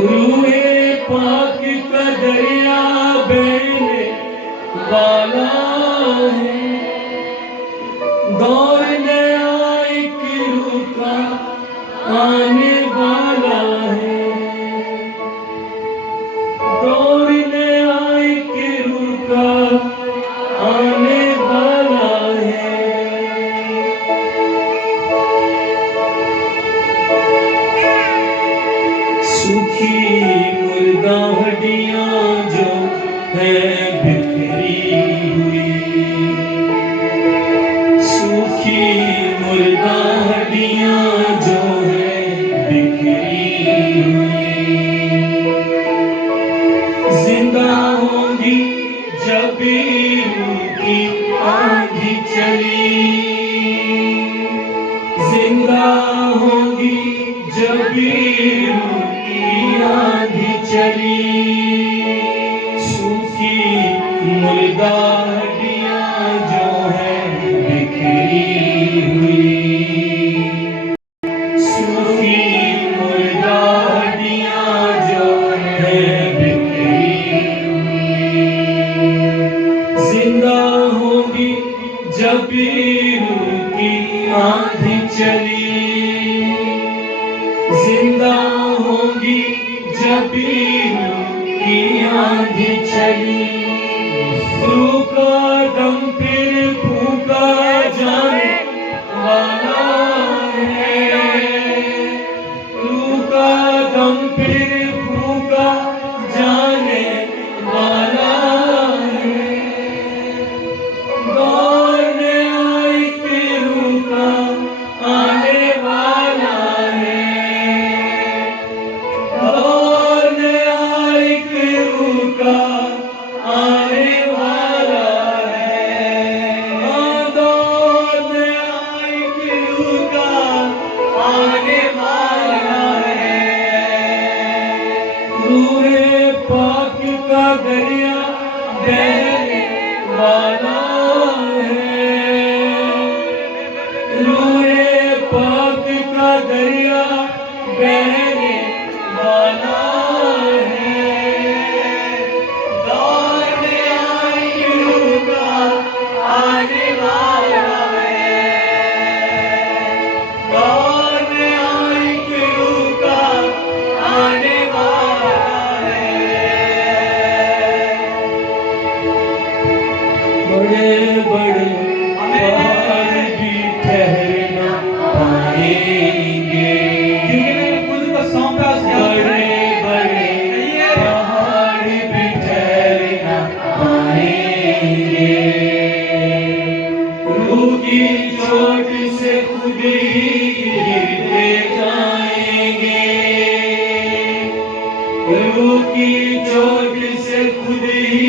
रूहे पाक का दरिया बहने वाला है, दौर नया एक रूह का आने वाला है, दौर नया एक रूह का आने वाला है। सूखी मुर्दा हड्डियां जो है बिखरी हुई, सूखी मुर्दा हड्डियां जो है बिखरी हुई, जिंदा होंगी जब रूह की आंधी चली, जिंदा होंगी जब रूह की आंधी चली। सूखी मुर्दा हड्डियां जो है बिखरी हुई, सूखी मुर्दा हड्डियां जो है बिखरी हुई, जिंदा होंगी जब रूह की आंधी चली, जिंदा होंगी जब रूह की आंधी चली। रूह का दम फिर फूका जाने वाला है, रूह का दम फिर फूका जाने वाला है, दौर नया एक रूह का आने वाला है, दौर नया एक रूह का आने वाला है, दौर नया एक रूह का आने वाला है। रूहे पाक का दरिया बहने वाला है, रूहे पाक का दरिया बहने वाला है, दौर नया एक रूह का आने वाला है, दौर नया एक रूह का आने वाला है। बड़े बड़े पहाड़ भी ठहर ना पाएंगे, क्योंकि मैंने खुद को सौंपा उस बड़े बड़े पहाड़ भी ठहर ना पाएंगे, रूह की चोट से खुद ही गिरते जाएंगे, रूह की चोट से खुद ही